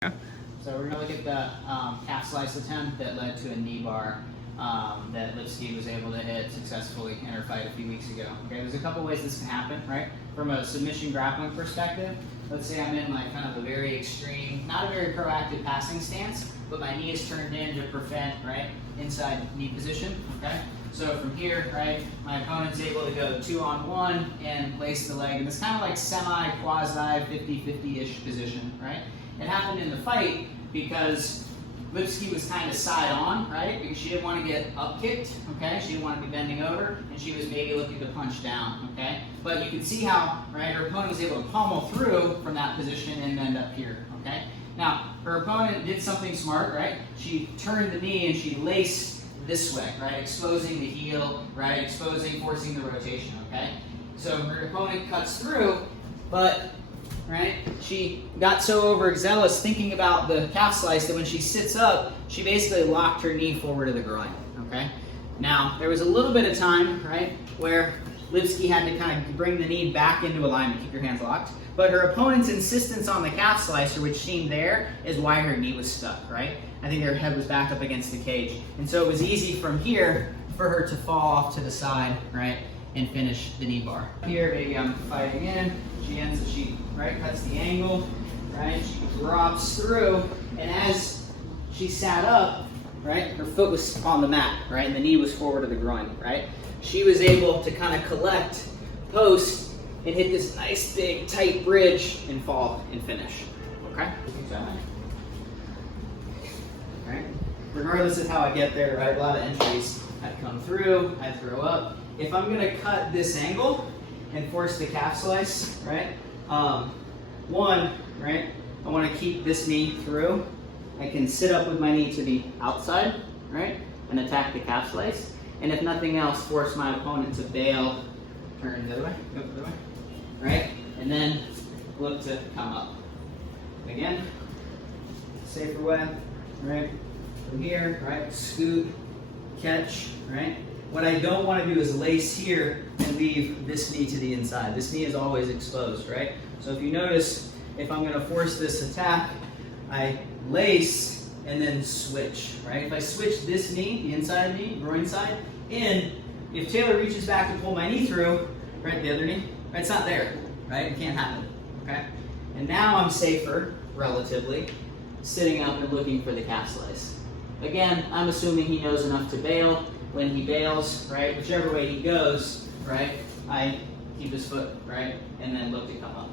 Yeah. So we're going to look at the calf slice attempt that led to a knee bar that Lipski was able to hit successfully in her fight a few weeks ago. Okay, there's a couple ways this can happen, right? From a submission grappling perspective, let's say I'm in like kind of a very extreme, not a very proactive passing stance, but my knee is turned in to prevent, right, inside knee position, okay? So from here, right, my opponent's able to go 2-on-1 and lace the leg in this kind of like semi-quasi 50-50-ish position, right? It happened in the fight because Lipski was kind of side on, right? Because she didn't want to get up kicked, okay? She didn't want to be bending over, and she was maybe looking to punch down, okay? But you can see how, right, her opponent was able to pommel through from that position and end up here, okay? Now, her opponent did something smart, right? She turned the knee and she laced this way, right? Exposing the heel, right? Forcing the rotation, okay? So her opponent cuts through, but right? She got so overzealous thinking about the calf slice that when she sits up, she basically locked her knee forward to the groin, okay? Now, there was a little bit of time, right, where Lipski had to kind of bring the knee back into alignment, keep your hands locked, but her opponent's insistence on the calf slicer, which seemed there, is why her knee was stuck, right? I think her head was back up against the cage. And so it was easy from here for her to fall off to the side, right, and finish the knee bar. Here, maybe I'm fighting in, she right, cuts the angle, right, she drops through, and as she sat up, right, her foot was on the mat, right, and the knee was forward to the groin, right? She was able to kind of collect, post, and hit this nice big tight bridge and fall and finish, okay? Right? Regardless of how I get there, right, a lot of entries, I'd come through, I'd throw up. If I'm gonna cut this angle and force the calf slice, right, one, right, I wanna keep this knee through. I can sit up with my knee to the outside, right, and attack the calf slice. And if nothing else, force my opponent to bail, turn the other way, go the other way, right, and then look to come up. Again, safer way, right, from here, right, scoot, catch, right. What I don't want to do is lace here and leave this knee to the inside. This knee is always exposed, right? So if you notice, if I'm going to force this attack, I lace and then switch, right? If I switch this knee, the inside knee, groin side, in, if Taylor reaches back to pull my knee through, right, the other knee, right, it's not there, right? It can't happen, okay? And now I'm safer, relatively, sitting up and looking for the calf slice. Again, I'm assuming he knows enough to bail. When he bails, right, whichever way he goes, right, I keep his foot, right, and then look to come up.